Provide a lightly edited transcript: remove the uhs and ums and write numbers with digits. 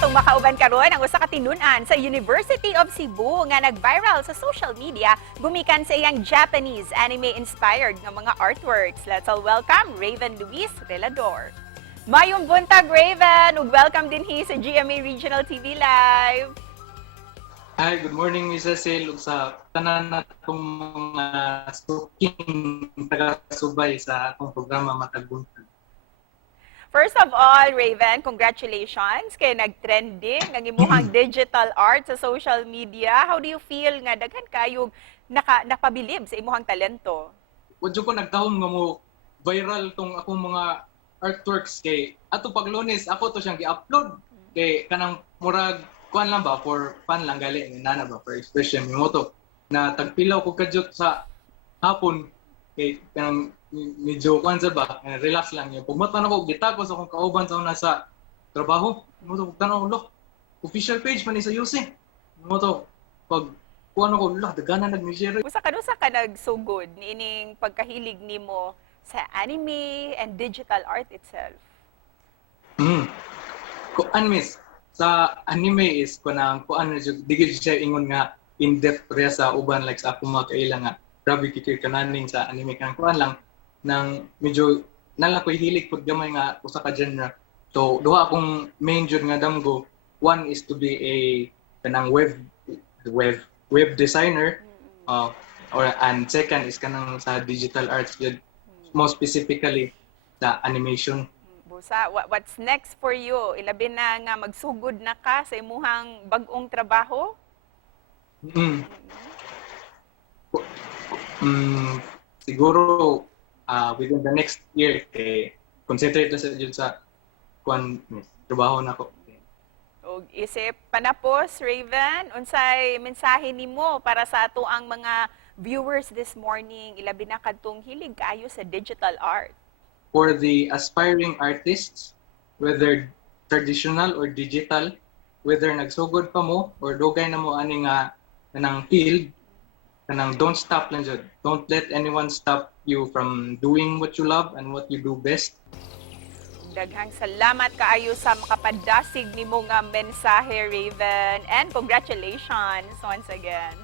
atong makauban karon ang usa ka tinun-an sa University of Cebu nga nag-viral sa social media gumikan sa iyang Japanese anime-inspired nga mga artworks. Let's all welcome Ravin Louie Relador. Mayong buntag, Raven, ug welcome din hi sa GMA Regional TV Live. Hi, good morning, Mrs. Cel, ug sa tanan natong mga suking taga-subay sa akong programa Matag Buntag. First of all, Raven, congratulations kay nag-trending ang imuhang digital art sa social media. How do you feel nga daghan kayog napabilib sa imuhang talento? Wadyo ko nagdahom nga mo viral tong akong mga artworks kay ato pag Lunes ako to siyang gi-upload kay kanang murag kuan lang ba for fun lang gali ni nana ba for expression mo to na tagpilaw ko kadyot sa hapon kay kanang medyo kuan sa ba relax lang yung pagmatan ako gitapos akong kauban sa una sa trabaho mo to tanaw lo official page man ni sa UC mo to pag kuan ako la dagana nag-share Usa ka nagsugod niining pagkahilig nimo sa anime and digital art itself? Kuan miss sa anime is kuan digid siya ingon nga in depth reya sa uban like sa akong mga kaila nga grabe kikir kananing sa anime kanang kuan lang nang medyo nala ko'y hilig pud gamay nga usa ka genre. So duha akong main jud nga damgo. One is to be a kanang web designer and second is kanang sa digital arts jud, more specifically sa animation. Busa, what's next for you? Ilabi na nga magsugod na ka sa imuhang bag-ong trabaho? Siguro within the next year kay concentrate na sa jud sa kuan trabaho na ko. Og isip panapos, Raven, unsay mensahe nimo para sa ato ang mga viewers this morning, ilabi na kadtong hilig kaayo sa digital art? For the aspiring artists, whether traditional or digital, whether nagsugod pa mo or dugay na mo ani nga kanang field, kanang don't stop lang jud. Don't let anyone stop you from doing what you love and what you do best. Daghang salamat kaayo sa makapadasig nimo nga mensahe, Raven, and congratulations once again.